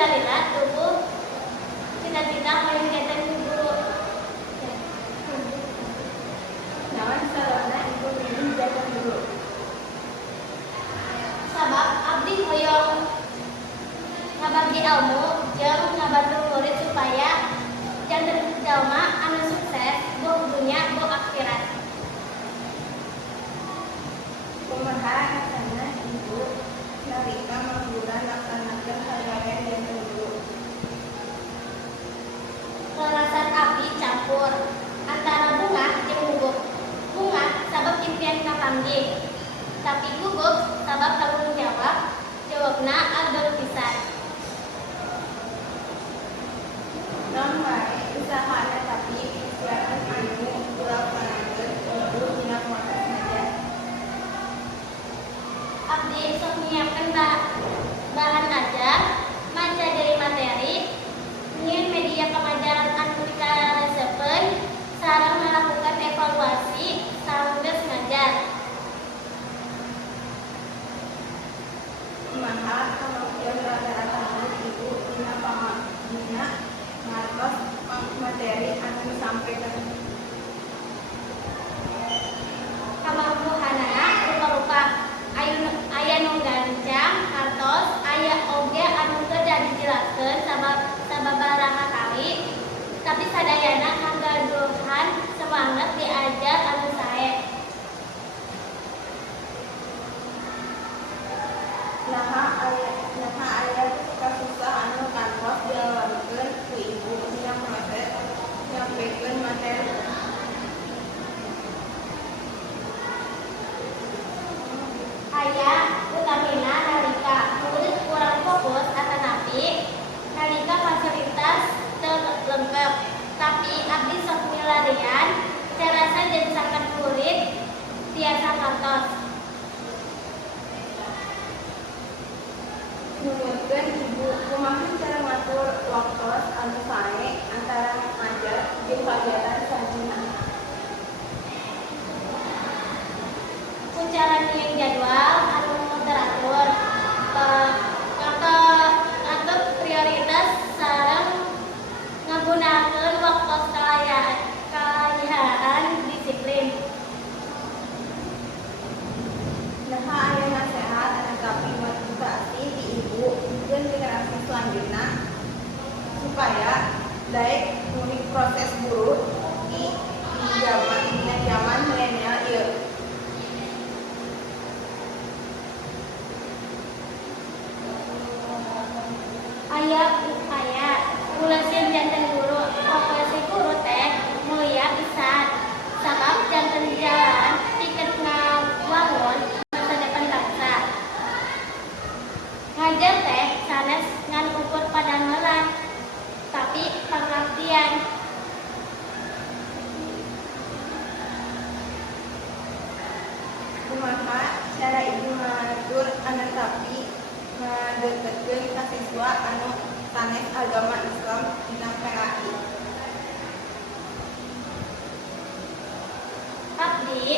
lila-lila tubuh cita-cita paling jantan ku guru. Naon salahna ibu milih jantan guru? Sabab abdi hoyong ngabagi ilmu jeung ngabantu murid supaya janten jalma anu sukses boh dunya boh akhirat. Kumaha rasana ibu nalika mangguran laksanakeun hargayan jantan guru? Rarasan abdi campur antara bunga jeung gugup. Bunga sabab impian kapanggih, tapi gugup sabab tanggung jawab. Jawabna agel pisan. Non wae usahana tapi istiadeun anu dilaksanakeun ibu dina proses ngajar. Abdi sok nyiapkeun bahan ajar, maca dari materi, nyieun media pemajaran anu dikaresepkeun, sareng melakukan evaluasi saenggeus ngajar. Kumaha kemampuan rata-rata ibu dina ngartos materi anu disampaikan? Kamampuhanana rupa-rupa aya nu gancang, hartos, aya oge anu teu dijelaskeun sababaraha kali, tapi sadayana ngagaduhan semangat diajar anu sae. Naha aya kasusah anu kantos dialamikeun ku ibu dina proses nyampekeun materi? Aya utamina nalika murid kurang fokus atanapi nalika fasilitas teu lengkep, tapi abdi sok milarian carasa jansakan murid tiasa kantos. Numutkeun ibu kumaha cara ngatur waktos anu sae antara ngajar jeung pelajaran sajina? Ku cara nyieun jadwal anu teratur, ngatur prioritas sareng ngagunakeun waktos kalayahan disiplin. Naha aya nasehat anapi motivasi di ibu jeung generasi selanjutna supaya daek ngulik proses guru di zaman milenial ieu? Aya upaya ulasieun janten guru. Profesi guru teh mulia pisan sabab janten jalan pikeun ngawangun masa depan bangsa. Ngajar teh sanes ngan ukur padangelan, tapi pangabdian. Kumaha cara ibu ngatur anapi ngadeukeutkeun ka siswa anu sanes agama Islam dina PAI? Abdi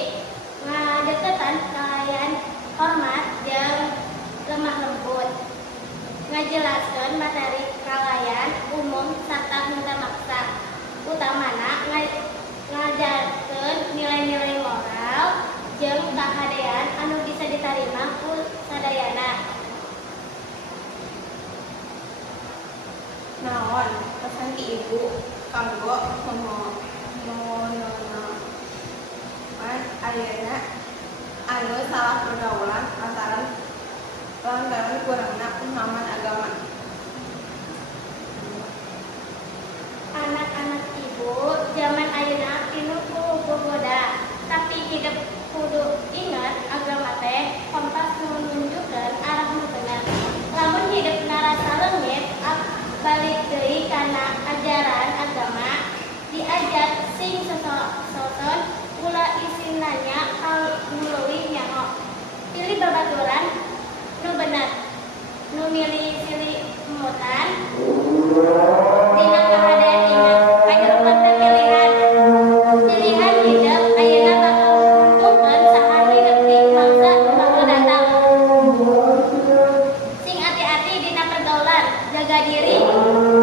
ngadeuketan kalayan hormat jeung lemah lembut, ngajelaskeun materi kalayan umum sarta henteu maksa. Utamana ngajarkeun nilai-nilai moral jeung kahadean anu bisa ditarima ku sadayana. Naon pesan ti ibu kanggo mononoan ayeuna anu salah pergaulan lantaran kurangna pemahaman agama? Anak-anak ibu zaman ayeuna tinu goda, tapi hidup kudu ingat agama teh kompas menunjukkeun arah nu bener. Lamun hidup narasa leungit, balik deui kana ajaran agama, diajar sing soson ulah isinanya hal muleuwih nyaho. Pilih babaturan nu bener, nu milih silih mutan dina kahadean ingat panyerupan teh pilihan hidup ayeuna bakal nguntungkeun saha hidup di mangsa nu bakal datang. Sing ati-ati dina pergaulan. jaga diri.